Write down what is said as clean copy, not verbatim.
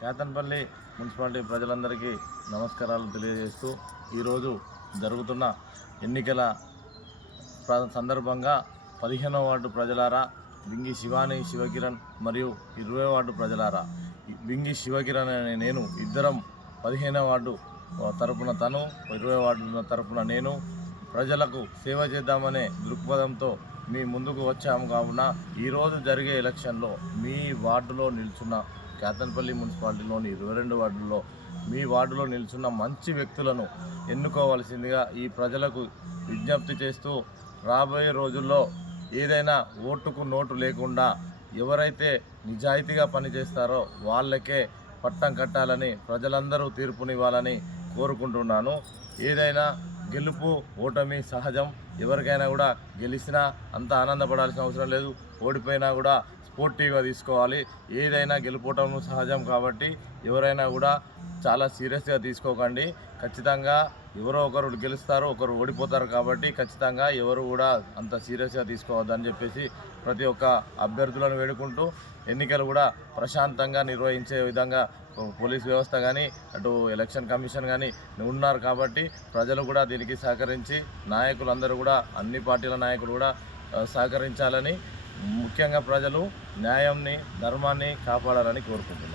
Ketanpalli municipality ప్రజలందరికీ నమస్కారాలు తెలియజేస్తూ ఈరోజు జరుగుతున్న ఎన్నికల సందర్భంగా 15వ వార్డు ప్రజలారా, బింగి శివాని శివకిరణ్ మరియు 20వ వార్డు ప్రజలారా, బింగి శివకిరణ్ అనే నేను ఇద్దరం 15వ వార్డు తరపున తను, 20వ వార్డు తరపున నేను ప్రజలకు సేవ చేద్దామనే దృక్పథంతో మీ ముందుకు వచ్చాము. కావున ఈరోజు జరిగే ఎలక్షన్లో మీ వార్డులో నిల్చున్న కేతన్పల్లి మున్సిపాలిటీలోని 22 వార్డుల్లో మీ వార్డులో నిల్చున్న మంచి వ్యక్తులను ఎన్నుకోవాల్సిందిగా ఈ ప్రజలకు విజ్ఞప్తి చేస్తూ, రాబోయే రోజుల్లో ఏదైనా ఓటుకు నోటు లేకుండా ఎవరైతే నిజాయితీగా పనిచేస్తారో వాళ్ళకే పట్టం కట్టాలని ప్రజలందరూ తీర్పునివ్వాలని కోరుకుంటున్నాను. ఏదైనా గెలుపు ఓటమి సహజం. ఎవరికైనా కూడా గెలిచినా అంత ఆనందపడాల్సిన అవసరం లేదు, ఓడిపోయినా కూడా స్పోర్టివ్గా తీసుకోవాలి. ఏదైనా గెలుపోవటం సహజం కాబట్టి ఎవరైనా కూడా చాలా సీరియస్గా తీసుకోకండి. ఖచ్చితంగా ఎవరో ఒకరు గెలుస్తారు, ఒకరు ఓడిపోతారు కాబట్టి ఖచ్చితంగా ఎవరు కూడా అంత సీరియస్గా తీసుకోవద్దని చెప్పేసి ప్రతి ఒక్క అభ్యర్థులను వేడుకుంటూ, ఎన్నికలు కూడా ప్రశాంతంగా నిర్వహించే విధంగా పోలీస్ వ్యవస్థ కానీ అటు ఎలక్షన్ కమిషన్ కానీ ఉన్నారు కాబట్టి ప్రజలు కూడా దీనికి సహకరించి, నాయకులందరూ కూడా అన్ని పార్టీల నాయకులు కూడా సహకరించాలని, ముఖ్యంగా ప్రజలు న్యాయాన్ని ధర్మాన్ని కాపాడాలని కోరుకుంటున్నారు.